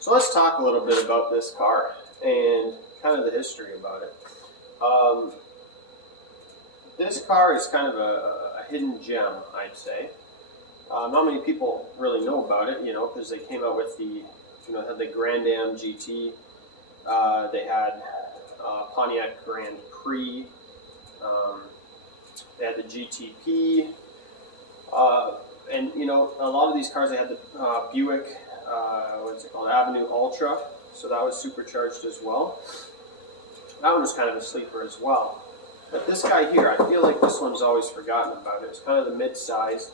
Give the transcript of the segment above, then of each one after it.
So let's talk a little bit about this car and kind of the history about it. This car is kind of a hidden gem, I'd say. Not many people really know about it, because they came out with the, had the Grand Am GT. They had Pontiac Grand Prix. They had the GTP. And a lot of these cars, they had the Buick, what's it called, Avenue Ultra. So that was supercharged as well. That one was kind of a sleeper as well. But this guy here, I feel like this one's always forgotten about. It's kind of the mid-size,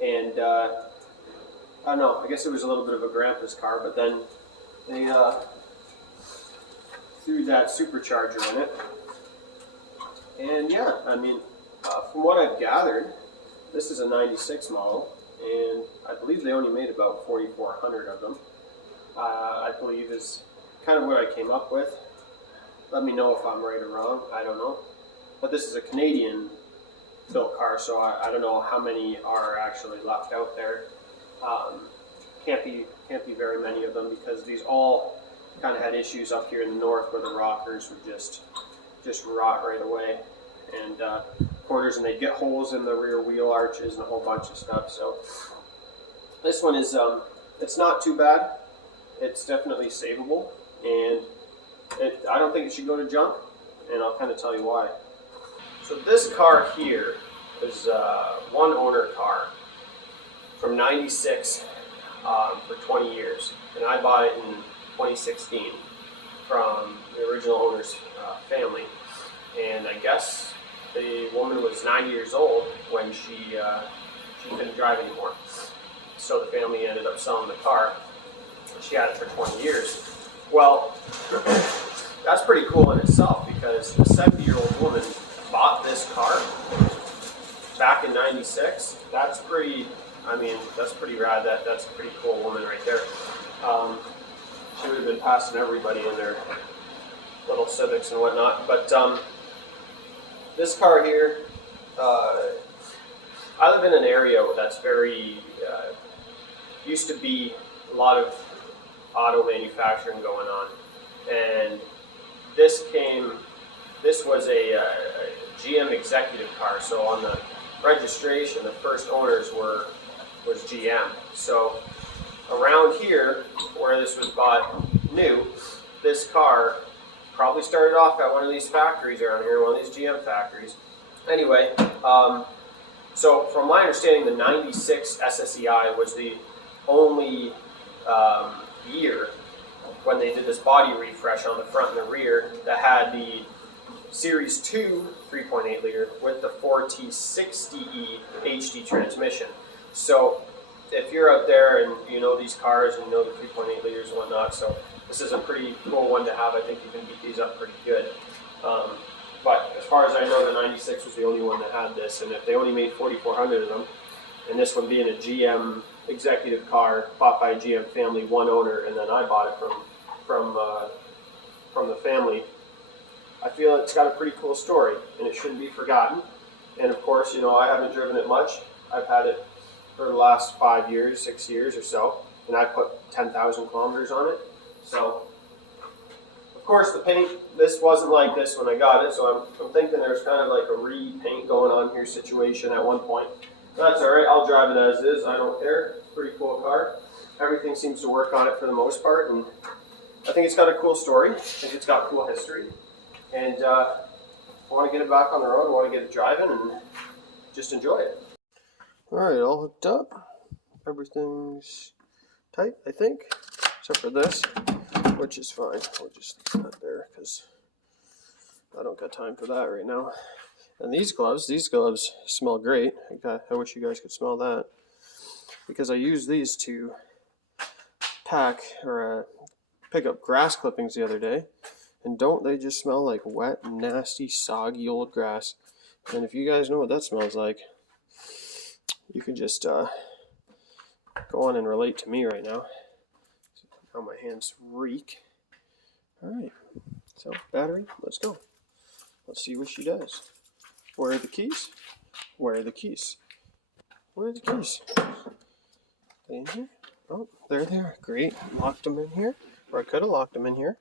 and I don't know, I guess it was a little bit of a grandpa's car, but then they threw that supercharger in it. And yeah, I mean, from what I've gathered, this is a 96 model, and I believe they only made about 4,400 of them. I believe is kind of what I came up with. Let me know if I'm right or wrong, I don't know. But this is a Canadian built car, so I don't know how many are actually left out there. Can't be very many of them, because these all kind of had issues up here in the north where the rockers would just rot right away, and corners, and they'd get holes in the rear wheel arches and a whole bunch of stuff. So this one is it's not too bad. It's definitely savable, and I don't think it should go to junk, and I'll kind of tell you why. So this car here is a one owner car from 96 for 20 years, and I bought it in 2016 from the original owner's family. And I guess the woman was 90 years old when she couldn't drive anymore. So the family ended up selling the car. She had it for 20 years. Well, that's pretty cool in itself, because a 70-year-old woman bought this car back in 96. That's pretty, that's pretty rad. That's a pretty cool woman right there. She would have been passing everybody in their little Civics and whatnot. But this car here, I live in an area that's very, used to be a lot of auto manufacturing going on. And this was a GM executive car. So on the registration, the first owners was GM. So around here, where this was bought new, this car probably started off at one of these factories around here, one of these GM factories. Anyway, so from my understanding, the 96 SSEi was the only year when they did this body refresh on the front and the rear that had the Series 2 3.8 liter with the 4T60E HD transmission. So if you're out there and you know these cars and you know the 3.8 liters and whatnot, so this is a pretty cool one to have. I think you can beat these up pretty good. But as far as I know, the 96 was the only one that had this, and if they only made 4,400 of them, and this one being a GM executive car bought by a GM family, one owner, and then I bought it from the family, I feel it's got a pretty cool story, and it shouldn't be forgotten. And of course, I haven't driven it much. I've had it for the last 5 years, 6 years or so, and I put 10,000 kilometers on it. So, of course, the paint, this wasn't like this when I got it, so I'm thinking there's kind of like a repaint going on here situation at one point. That's alright, I'll drive it as is, I don't care. It's a pretty cool car. Everything seems to work on it for the most part, and I think it's got a cool story. I think it's got cool history. And I want to get it back on the road, I want to get it driving and just enjoy it. Alright, all hooked up. Everything's tight, I think, except for this, which is fine. We'll just leave that there because I don't got time for that right now. And these gloves smell great. I wish you guys could smell that, because I use these to pack or pick up grass clippings the other day, and don't they just smell like wet, nasty, soggy old grass? And if you guys know what that smells like, you can just go on and relate to me right now. Now my hands reek. Alright, so battery, let's go. Let's see what she does. Where are the keys? Where are the keys? Where are the keys? Are they in here? Oh, there they are. Great. Locked them in here. Or I could have locked them in here.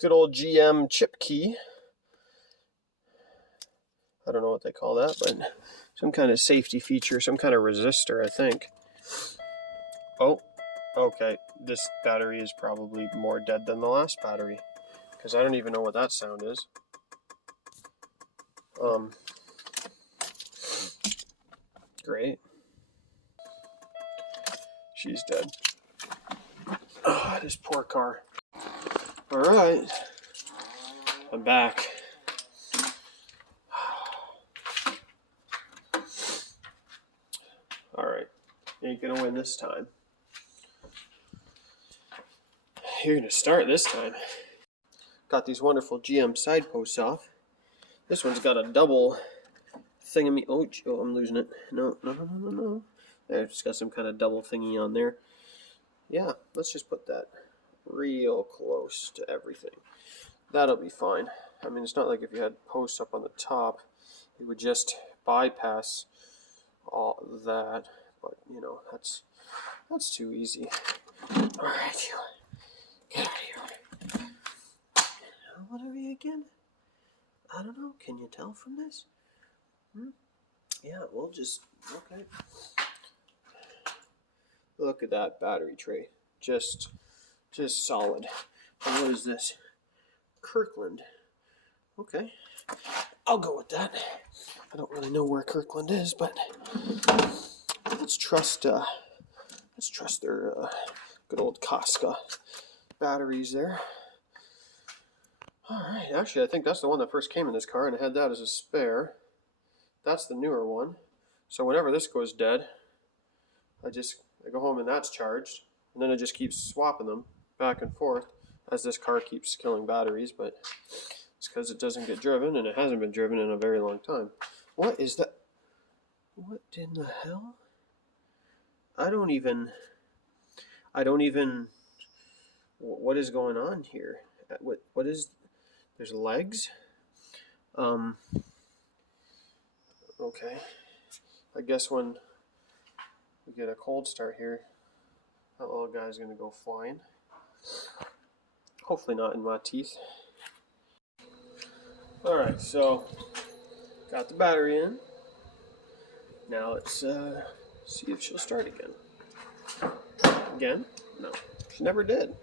Good old GM chip key. I don't know what they call that, but some kind of safety feature, some kind of resistor, I think. Oh, okay. This battery is probably more dead than the last battery, because I don't even know what that sound is. Great. She's dead. Oh, this poor car. All right, I'm back. All right, ain't gonna win this time. You're gonna start this time. Got these wonderful GM side posts off. This one's got a double thingamy. Oh, I'm losing it. No. There, it's got some kind of double thingy on there. Yeah, let's just put that real close to everything. That'll be fine. I mean, it's not like if you had posts up on the top, it would just bypass all that. But you know, that's too easy. All right, get out of here. What are we again? I don't know. Can you tell from this? Yeah, we'll just okay. Look at that battery tray. Just solid. And what is this? Kirkland. Okay. I'll go with that. I don't really know where Kirkland is, but let's trust their good old Casca batteries there. All right. Actually, I think that's the one that first came in this car, and I had that as a spare. That's the newer one. So whenever this goes dead, I go home and that's charged, and then I just keep swapping them back and forth as this car keeps killing batteries, but it's because it doesn't get driven, and it hasn't been driven in a very long time. What is that? What in the hell? I don't even, what is going on here? What is, there's legs? Okay. I guess when we get a cold start here, that little guy's gonna go flying. Hopefully not in my teeth. Alright, so got the battery in. Now let's see if she'll start again. Again? No, she never did.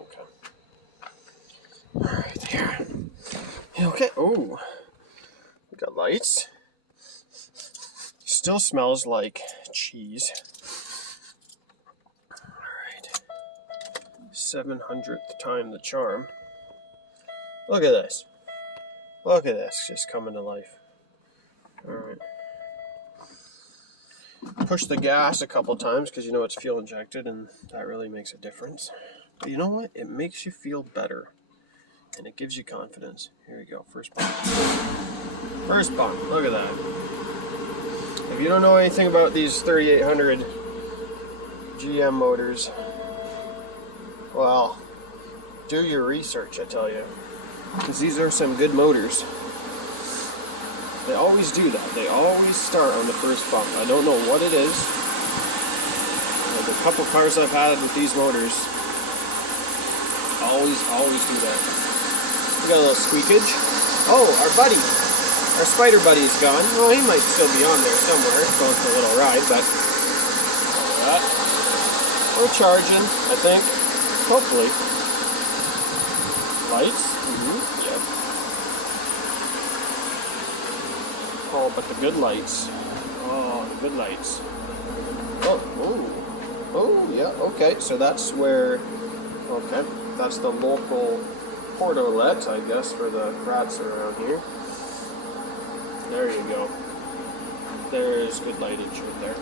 Okay. Alright, there. Okay, oh, we got lights. Still smells like cheese. Alright. 700th time the charm. Look at this. Look at this just coming to life. Alright. Push the gas a couple times because you know it's fuel injected, and that really makes a difference. But you know what? It makes you feel better. And it gives you confidence. Here we go. First bump. First bump. Look at that. If you don't know anything about these 3800 GM motors, well, do your research, I tell you. Because these are some good motors. They always do that. They always start on the first bump. I don't know what it is. The couple cars I've had with these motors always do that. We got a little squeakage. Oh, our buddy. Our spider buddy's gone. Well, he might still be on there somewhere, going for a little ride, but we're charging, I think. Hopefully. Lights? Yep. Oh, but the good lights. Oh, the good lights. Oh, yeah, okay. So that's where, okay, that's the local portolet, I guess, for the rats around here. There you go. There's good lightage right there.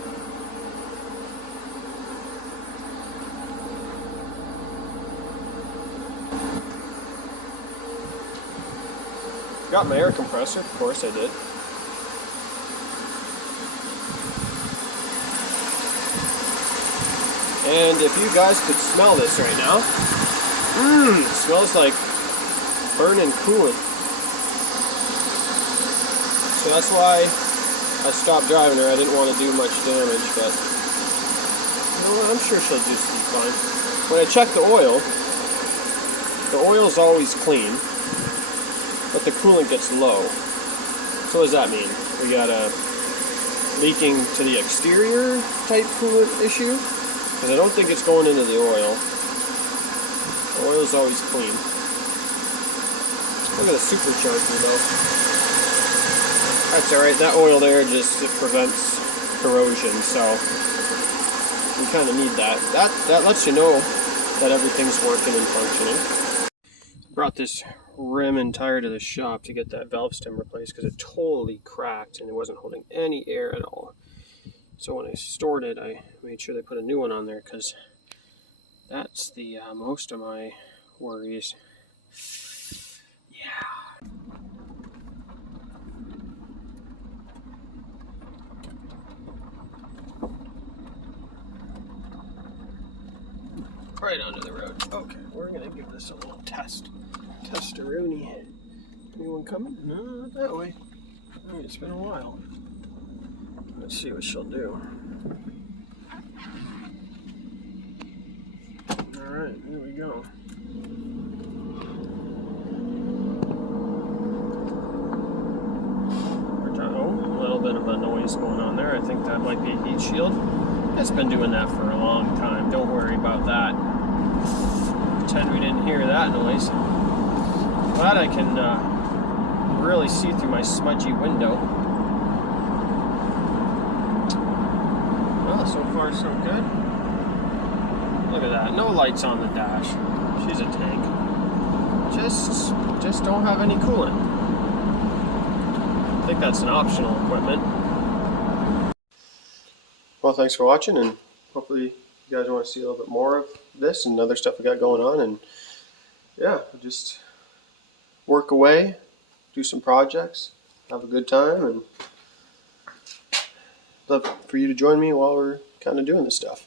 Got my air compressor, of course I did. And if you guys could smell this right now, it smells like burning coolant. So that's why I stopped driving her. I didn't want to do much damage, but know what? I'm sure she'll just be fine. When I check the oil's always clean, but the coolant gets low. So what does that mean? We got a leaking to the exterior type coolant issue? Because I don't think it's going into the oil. The oil's always clean. Look at the supercharger though. That's alright, that oil there just prevents corrosion, so you kind of need that. That lets you know that everything's working and functioning. Brought this rim and tire to the shop to get that valve stem replaced because it totally cracked and it wasn't holding any air at all. So when I stored it, I made sure they put a new one on there because that's the most of my worries. Yeah. Right onto the road. Okay, we're gonna give this a little test-a-rooney. Anyone coming? No, not that way. Oh, it's been a while. Let's see what she'll do. Alright, here we go. Oh, a little bit of a noise going on there. I think that might be a heat shield. It's been doing that for a long time. Don't worry about that. Pretend we didn't hear that noise. Glad I can really see through my smudgy window. Well, so far so good. Look at that. No lights on the dash. She's a tank. Just don't have any coolant. I think that's an optional equipment. Well, thanks for watching, and hopefully you guys want to see a little bit more of this and other stuff we got going on. And yeah, just work away, do some projects, have a good time, and love for you to join me while we're kind of doing this stuff.